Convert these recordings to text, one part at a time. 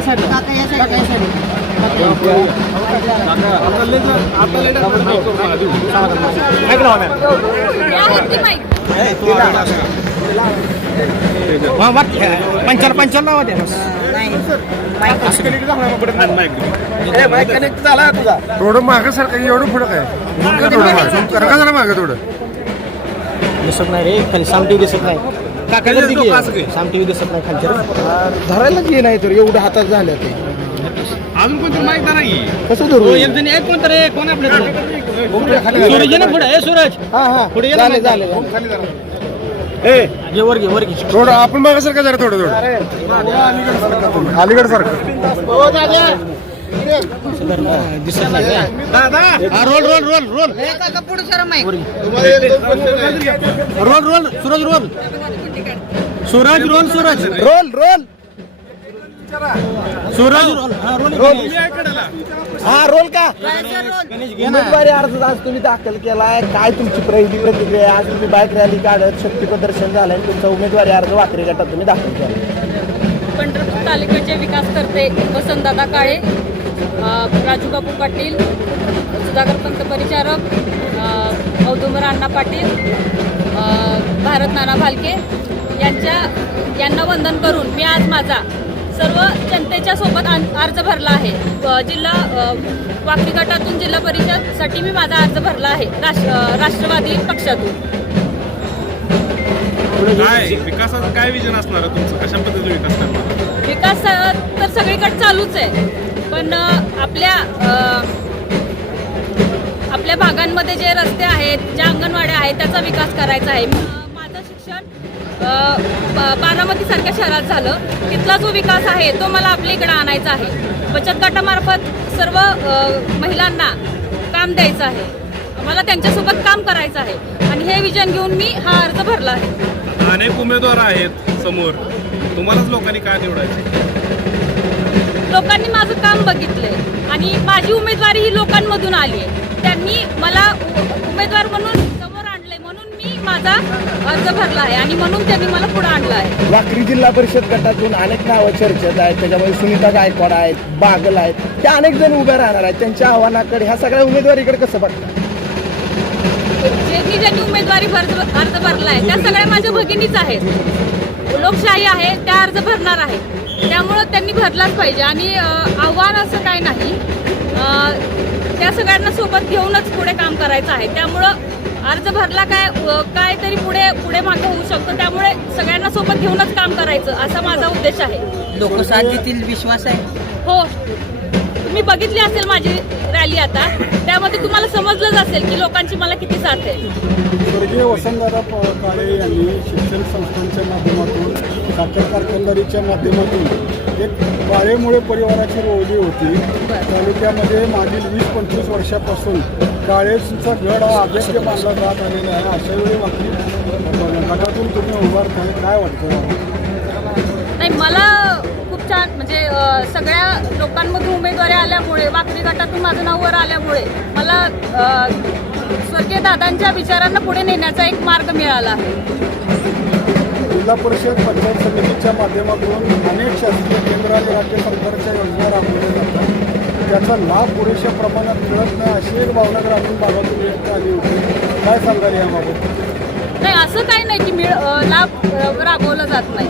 या साईडला काका या साईडला पंचाला पंचाला नाव द्या थोडं मागं सारखं एवढं पुढं काय? थोडं मागं. जरा मागं थोडं. दिसत नाही रे खाली दिसत नाही. दिसत नाही खालच्या धरायला घे नाही तर एवढं हातात झालं ते. अजून कोणतं माहीत नाही. कसं धरू? एक जण एक कोणतं रे कोण सूरज आहे ना पुढे. ए सूरज. हा हा. पुढे झालं. झालं ए वर घे वर घे. थोडं आपण मागं सारखं जरा थोडं थोडं. अलीकडे सारखं. नाही रे. हा, roll roll roll roll. Roll roll Suraj roll. Suraj roll Suraj. Roll roll. Suraj roll. हा रोल रोल. हा रोल का? उमेदवारी अर्ज आज तुम्ही दाखल केलाय. काय तुमची पहिली प्रतिक्रिया आहे? आज तुम्ही बाईक रॅली काढत शक्ती प्रदर्शन झालंय तुमचा उमेदवारी अर्ज वाकरी गटात तुम्ही दाखल केला पंढरपूर तालुक्याचे विकास करते वसंतदादा काळे. राजूबापू पाटील सुधाकर पंत परिचारक अ, औदुंबर अण्णा पाटील भारत नाना भालके यांच्या यांना वंदन करून मी आज माझा सर्व जनतेच्या सोबत अर्ज भरला आहे. जिल्हा वाकडी गटातून जिल्हा परिषदसाठी मी माझा अर्ज भरला आहे राष्ट्र राष्ट्रवादी पक्षातून. काय विकासाचं काय विजन असणार आहे तुमचं? कशा पद्धतीने विकास करणार? विकास तर सगळीकडे चालूच आहे. पण आपल्या आपल्या भागांमध्ये जे रस्ते आहेत ज्या अंगणवाड्या आहेत त्याचा विकास करायचा आहे. माझं शिक्षण बारामतीसारख्या शहरात झालं. तिथला जो विकास आहे तो मला आपल्या इकडं आणायचा आहे. बचत गटामार्फत सर्व महिलांना काम द्यायचं आहे. मला त्यांच्यासोबत काम करायचं आहे. आणि हे विजन घेऊन मी हा अर्ज भरला आहे. अनेक उमेदवार आहेत समोर. तुम्हालाच लोकांनी काय निवडायचे? लोकांनी माझं काम बघितलंय. आणि माझी उमेदवारी ही लोकांमधून आली आहे त्यांनी मला उमेदवार म्हणून समोर आणलंय. म्हणून मी माझा अर्ज भरला आहे आणि म्हणून त्यांनी मला पुढे आणलं आहे. वाकरी जिल्हा परिषद गटातून अनेक नावं चर्चेत आहेत. त्याच्यामध्ये सुनीता गायकवाड आहेत बागल आहेत. त्या अनेक जण उभे राहणार आहेत. त्यांच्या आव्हानाकडे ह्या सगळ्या उमेदवारीकडे कसं बघतात ज्यांनी ज्यांनी उमेदवारी अर्ज अर्ज भरला आहे त्या सगळ्या माझ्या भगिनीच आहेत. लोकशाही आहे त्या अर्ज भरणार आहे त्यामुळं त्यांनी भरलाच पाहिजे. आणि आव्हान असं काय नाही. अं, त्या सगळ्यांना सोबत घेऊनच पुढे काम करायचं आहे. त्यामुळं अर्ज भरला काय काय तरी पुढे पुढे मागं होऊ शकतो. त्यामुळे सगळ्यांना सोबत घेऊनच काम करायचं असा माझा उद्देश आहे. देतील विश्वास आहे? हो. तुम्ही बघितली असेल माझी रॅली आता. त्यामध्ये तुम्हाला समजलंच असेल की लोकांची मला किती साथ आहे. स्वर्गीय वसंतदादा काळे यांनी शिक्षण संस्थांच्या माध्यमातून साखर कारखानदारीच्या माध्यमातून एक काळेमुळे परिवाराची रोवली होती. तालुक्यामध्ये मागील वीस पंचवीस वर्षापासून काळेचा गड हा अभ्यस्य मानला जात आलेला आहे. अशा वेळी मात्र गटातून तुम्ही उभारताय. काय वाटतं नाही मला खूप छान म्हणजे सगळ्या लोकांमधून उमेदवारी आल्यामुळे वाकरी गटातून माझं नाव वर आल्यामुळे मला स्वर्गीय दादांच्या विचारांना पुढे नेण्याचा एक मार्ग मिळाला. आहे जिल्हा परिषद पंचायत समितीच्या माध्यमातून अनेक शासकीय केंद्र आणि राज्य सरकारच्या योजना राबवल्या जातात. त्याचा लाभ पुरेशा प्रमाणात मिळत नाही अशी एक भावना ग्रामीण भागातून व्यक्त आली होती. काय सांगाल याबाबत? नाही असं काही नाही की मिळ लाभ राबवला जात नाही.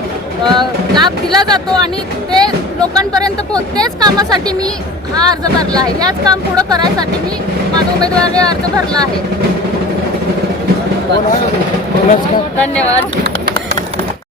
लाभ दिला जातो आणि ते लोकांपर्यंत पोहोच तेच कामासाठी मी हा अर्ज भरला आहे. याच काम पुढं करायसाठी मी माझा उमेदवारी अर्ज भरला आहे. धन्यवाद.